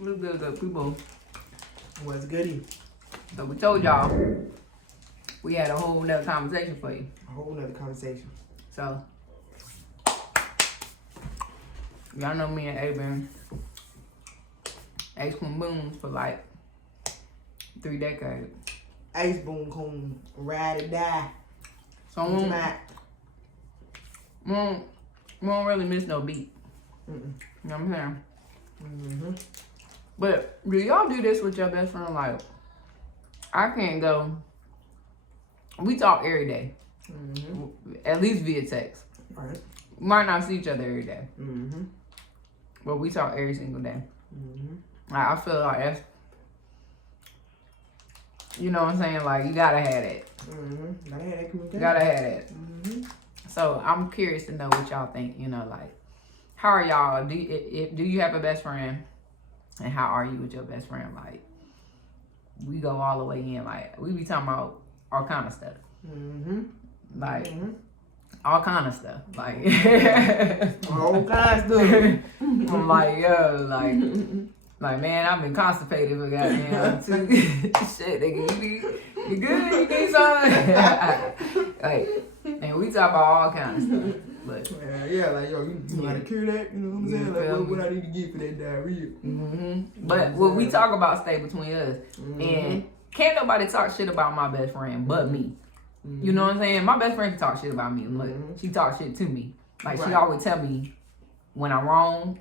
What's good, people? What's goody? So we told y'all we had a whole nother conversation for you. A whole nother conversation. So y'all know me and A been Ace Boom Boom for like 3 decades. Ace Boom Coon, ride or die. So we don't really miss no beat. You know what I'm saying? Mm-hmm. But do y'all do this with your best friend? Like, I can't go. We talk every day, at least via text. Right. We might not see each other every day, Mm-hmm. but we talk every single day. Mm-hmm. Like, I feel like that's, you know what I'm saying? Like, you gotta have that. Mm-hmm. Gotta have that communication. You gotta have that. Mm-hmm. So I'm curious to know what y'all think. You know, like, how are y'all? Do you have a best friend? And how are you with your best friend? Like, we go all the way in. Like, we be talking about all kind of stuff. Mm-hmm. Like, all kind of stuff. Like, All kinds of stuff. I'm like, yo, like, man, I've been constipated for goddamn 2 shit, nigga. You good? You need something? Like, and we talk about all kinds of stuff. But yeah, like, yo, you know how to cure that? You know what I'm saying? Like, what I need to get for that diarrhea? But what we talk about stay between us. And can't nobody talk shit about my best friend but me. You know what I'm saying? My best friend can talk shit about me. Look, she talks shit to me. Like, she always tell me when I'm wrong,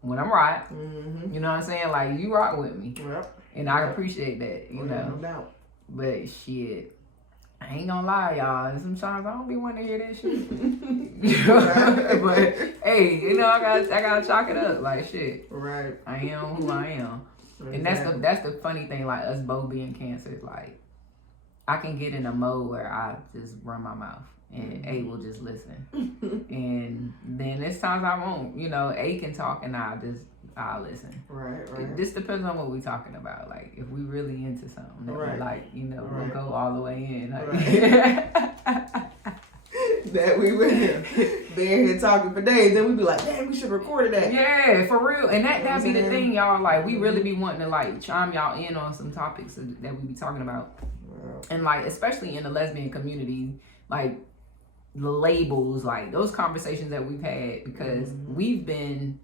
when I'm right. You know what I'm saying? Like, you rock with me. Yep. And I appreciate that, you know. No doubt. But shit, I ain't gonna lie, y'all. Sometimes I don't be wanting to hear that shit. But hey, you know, I gotta chalk it up. Like, shit. Right. I am who I am. And that's the funny thing, like, us both being Cancers, like, I can get in a mode where I just run my mouth and A will just listen. And then there's times I won't. You know, A can talk and I'll listen. Right. It just depends on what we're talking about. Like, if we really into something that we like, you know, we'll go all the way in. Like, that we would been here talking for days, then we'd be like, damn, we should have recorded that. Yeah, for real. And that be the thing, y'all. Like, we really be wanting to, like, chime y'all in on some topics that we be talking about. And, like, especially in the lesbian community, like, the labels, like, those conversations that we've had, because we've been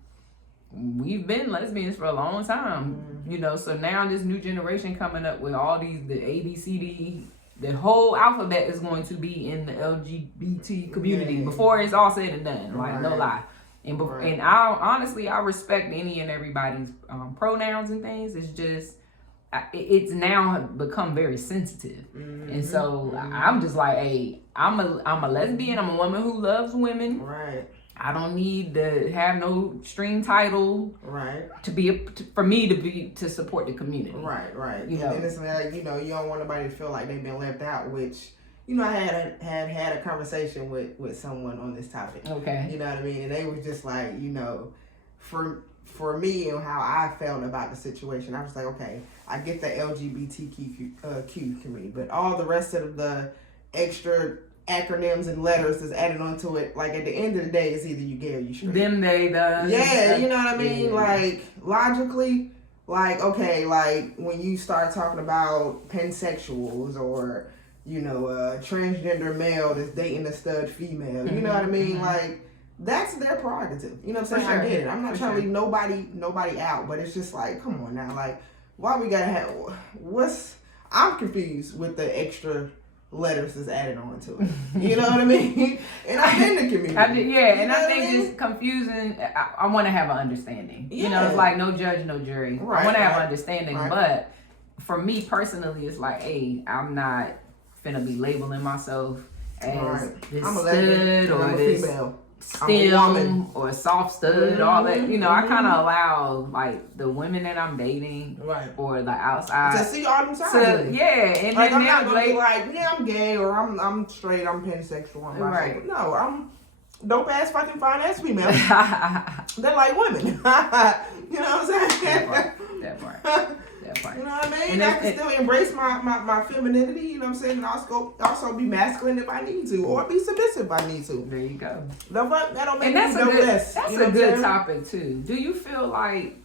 lesbians for a long time, you know. So now this new generation coming up with all these, the ABCD, the whole alphabet is going to be in the LGBT community before it's all said and done. Like, no lie. And I respect any and everybody's pronouns and things. It's just it's now become very sensitive, and so I'm just like, hey, I'm a lesbian. I'm a woman who loves women. Right. I don't need to have no string title. Right. For me to support the community. Right. You know, and it's like, you know, you don't want nobody to feel like they've been left out, which, you know, I had a conversation with someone on this topic. Okay. You know what I mean? And they were just like, you know, for me and how I felt about the situation, I was like, okay, I get the LGBTQ community, but all the rest of the extra acronyms and letters that's added onto it, like, at the end of the day, it's either you gay or you straight. Them, they, the. Yeah, you know what I mean? Yeah. Like, logically, like, okay, like, when you start talking about pansexuals or, you know, a transgender male that's dating a stud female, you know what I mean? Like, that's their prerogative. You know what I'm saying? Sure. I get it. I'm not trying to leave nobody out, but it's just like, come on now. Like, why we gotta have, I'm confused with the extra letters that's added on to it. You know what I mean? And I'm in the community. I think it's confusing. I want to have an understanding. Yeah. You know, it's like no judge, no jury. Right, I want to have an understanding, but for me personally, it's like, hey, I'm not finna be labeling myself as this stud or this female. STEM or soft stud, all that, you know. I kind of allow, like, the women that I'm dating or the outside to see all them sides. And like, then I'm not gonna be like, yeah, I'm gay or I'm straight, I'm pansexual, I'm bisexual. No, I'm dope ass fucking fine ass female. They're like women. You know what I'm saying? That part. You know what I mean? And I can still embrace my femininity, you know what I'm saying? And also be masculine if I need to, or be submissive if I need to. There you go. That don't make me that's no less. That's a good topic too. Do you feel like,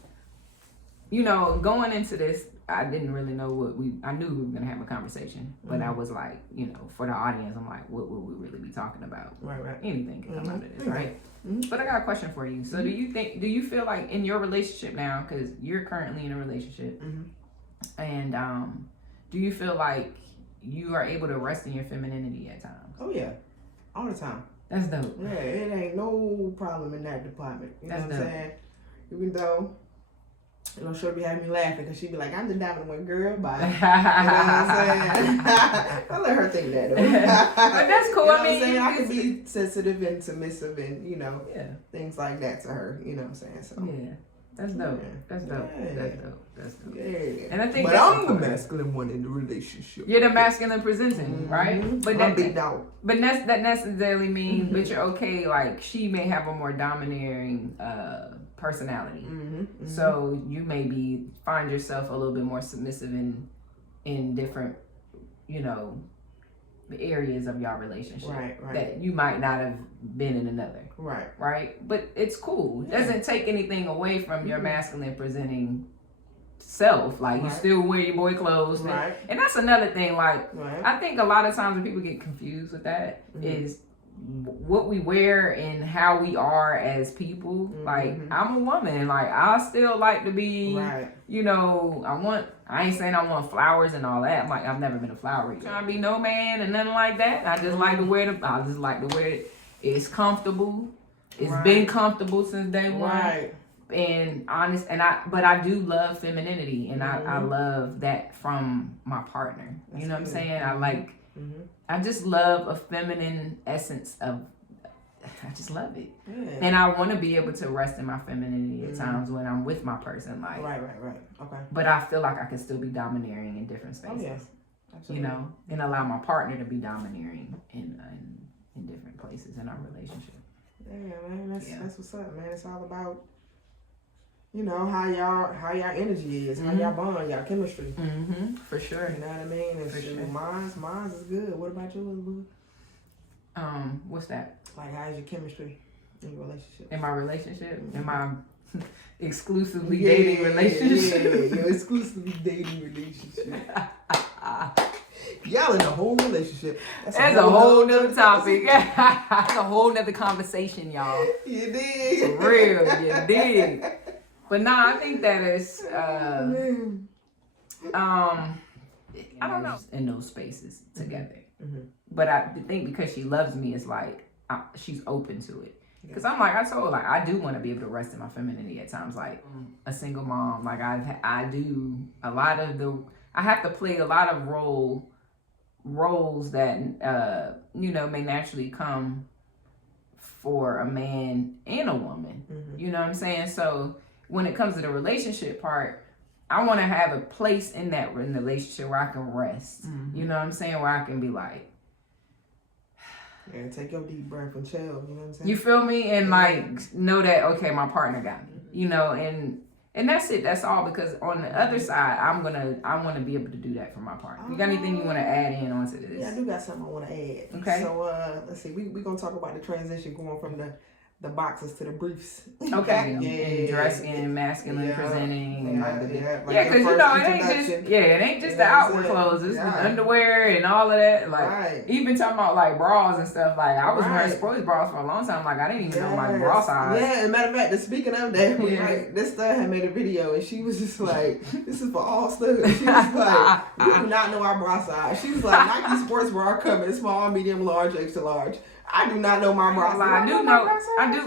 you know, going into this, I didn't really know I knew we were going to have a conversation, but I was like, you know, for the audience, I'm like, what would we really be talking about? Right. Anything can come out of this, Mm-hmm. right? But I got a question for you. So do you feel like in your relationship now, because you're currently in a relationship, and do you feel like you are able to rest in your femininity at times? Oh yeah, all the time. That's dope. Yeah, it ain't no problem in that department. You know what I'm saying? Even though, you know, she'll be having me laughing because she'd be like, I'm the dominant one, girl, bye. You know what I'm saying? I let her think that, though. But that's cool. You know I mean, what I'm saying? I can be sensitive and submissive and, you know, yeah, things like that to her. You know what I'm saying? So yeah. That's dope. Yeah. That's dope. Yeah. That's dope. That's dope. Yeah. And I think but I'm the masculine one in the relationship. You're the masculine presenting, right? But I'm big dog. But that necessarily means that you're okay. Like she may have a more domineering personality, so you maybe find yourself a little bit more submissive in different, you know, areas of your relationship, right. that you might not have been in another. Right. But it's cool. It doesn't take anything away from your masculine presenting self. Like you still wear your boy clothes. And that's another thing. Like I think a lot of times when people get confused with that is what we wear and how we are as people. Like I'm a woman. Like I still like to be, you know, I ain't saying I want flowers and all that. Like I've never been a flower. Trying to be no man and nothing like that. I just like to wear it. It's comfortable. It's been comfortable since day one. And honest, but I do love femininity, and I love that from my partner. That's you know what I'm saying? I like, I just love a feminine essence of. I just love it, and I want to be able to rest in my femininity at times when I'm with my person. Like, right. Okay. But I feel like I can still be domineering in different spaces. Oh yeah, absolutely. You know, and allow my partner to be domineering in different places in our relationship. Yeah, man, that's what's up, man. It's all about, you know, how y'all energy is, how y'all bond, y'all chemistry. For sure. You know what I mean? And for sure. Mine's is good. What about yours, boo? What's that? Like, how's your chemistry in your relationship? In my relationship? In my exclusively dating relationship? Yeah, your exclusively dating relationship. Y'all in a whole relationship. That's a whole nother topic. That's a whole nother conversation, y'all. You did. For real, you did. But nah, I think that is, I don't know. In those spaces together. But I think because she loves me, it's like, she's open to it. Because I'm like, I told her, like, I do want to be able to rest in my femininity at times. Like, a single mom, like, I do a lot of I have to play a lot of roles that, you know, may naturally come for a man and a woman. You know what I'm saying? So when it comes to the relationship part, I want to have a place in that relationship where I can rest. You know what I'm saying? Where I can be like, yeah, take your deep breath and chill. You know what I'm saying? You feel me? And like know that, okay, my partner got me. You know, and that's it. That's all. Because on the other side, I want to be able to do that for my partner. You got anything you want to add in onto this? Yeah, I do got something I want to add. Okay. So let's see. We gonna talk about the transition going from the boxers to the briefs. Okay. And dressing, masculine presenting, and like because you know it ain't just the outward clothes. It's the underwear and all of that. Like even talking about like bras and stuff. Like I was wearing sports bras for a long time. Like I didn't even know my bra size. Yeah, as a matter of fact, speaking of that, like this stud had made a video and she was just like, "This is for all studs." She was like, "We do not know our bra size." She was like, "Nike sports bra coming small, medium, large, extra large." I do not know my bra size.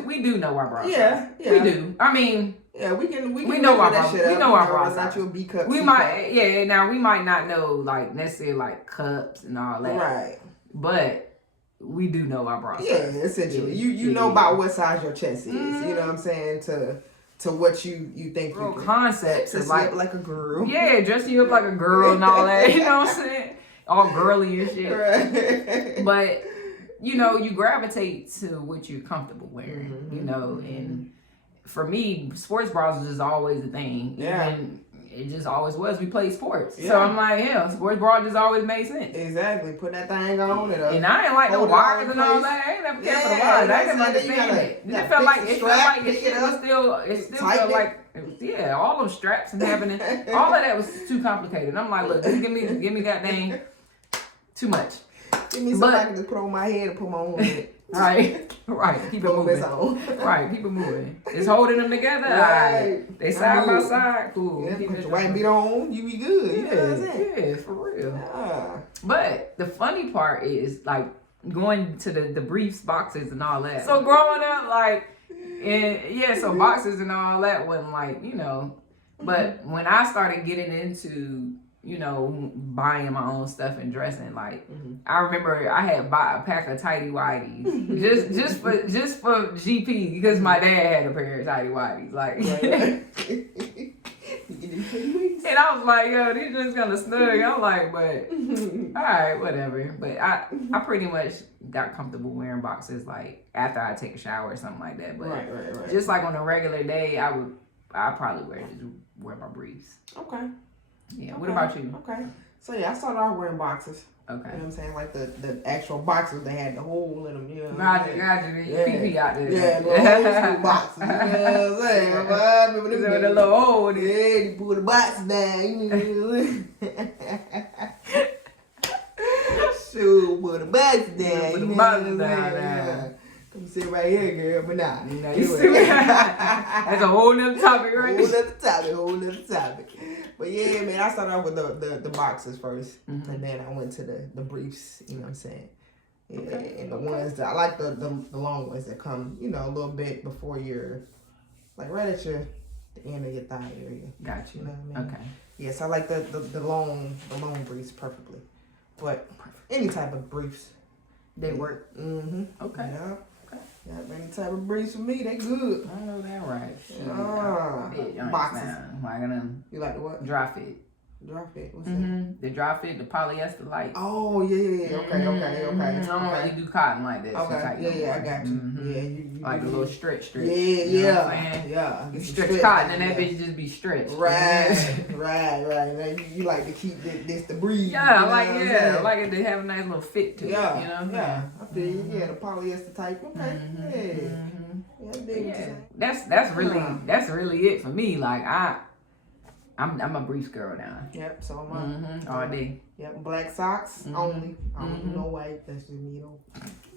We do know our bra size. Yeah. We do. I mean, yeah, we know our bra. We know our bra size. Not your B cup. We might, now we might not know like necessarily like cups and all that. Right. But we do know our bra size. Yeah, essentially. You know about what size your chest is. You know what I'm saying? To what you think you can. Concepts is like a girl. Yeah, dressing you up like a girl and all that. You know what I'm saying? All girly and shit. Right. But you know, you gravitate to what you're comfortable wearing, you know, and for me, sports bras is just always a thing. Yeah. it just always was. We played sports. Yeah. So I'm like, yeah, sports bra just always made sense. Exactly. Put that thing on it. And I ain't like no hold it wires all and in all place. that. I ain't never cared for Yeah, the wires. I you didn't know what I'm saying? understand You it. gotta It felt like fix the it felt strap, like it pick shit it was up, still it still tighten felt it. like yeah, all them straps and having it, all of that was too complicated. I'm like, look, just give me that thing too much. Give me something I can just put on my head and put my own head. Right. Keep it Boom, moving. it's on. Right, keep it moving. It's holding them together. Right. Right. They side by Good. side. Cool. Yeah, Keep put it your white moving. beat on, you be good. You know what I'm saying? Yeah, for real. Yeah. But the funny part is like going to the briefs, boxes, and all that. So growing up, like, and yeah, so boxes and all that wasn't like, you know. But when I started getting into, you know, buying my own stuff and dressing, like, I remember I had bought a pack of tighty whities just for GP because my dad had a pair of tighty whities, like. And I was like, yo, these just gonna snug. I'm like, but all right, whatever. But I pretty much got comfortable wearing boxes like after I take a shower or something like that. But Right. just like on a regular day, I probably wear my briefs. Okay. Yeah. Okay. What about you? Okay. So yeah, I started off wearing boxes. Okay. You know what I'm saying? Like the actual boxes, they had the hole in them. You know. Gotcha. Yeah. PP out there. Yeah, the old school boxes. You know what I'm saying? I remember them With days. the little hole in it. Yeah, you put the box down. You know. So put the box down. Put you the know box what I'm down, saying? down. Come sit right here, girl. But nah. No, you see that's a whole nother topic, right? Whole nother topic. But yeah, man, I started off with the boxes 1st and then I went to the briefs. You know what I'm saying? Yeah, and the ones that I like the long ones that come, you know, a little bit before you're like right at the end of your thigh area. Got you. You know what I mean? Okay. Yes, I like the long briefs perfectly, but any type of briefs They work. Okay. Yeah. Yeah, any type of briefs for me, they good. I know that right. Boxes. Like You like the what? dry fit. Dry fit. What's that? The dry fit, the polyester light. Oh yeah. Okay. I don't really do cotton like that. Okay. Yeah, I got you. Yeah, you like a little stretch. Yeah, You know what I'm saying? yeah. You Get some stretch cotton and that bitch just be stretched. Right. Now, you like to keep this to breathe. Yeah, you know I what I'm like it to have a nice little fit to it. You know what I'm saying? I feel you. Yeah, the polyester type. Okay. Yeah, I dig what you're saying. That's really it for me. Like I'm a briefs girl now. Yep, so am I. All day. Yep, black socks only. I don't do no white. That's just me though.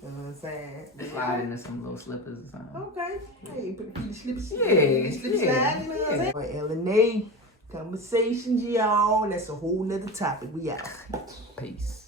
You know what I'm saying? Slide into some little slippers or something. Okay. Hey, you put the slippers. Yeah, Slip slide, you know what I'm saying? But LNA conversations, y'all. That's a whole nother topic. We out. Peace.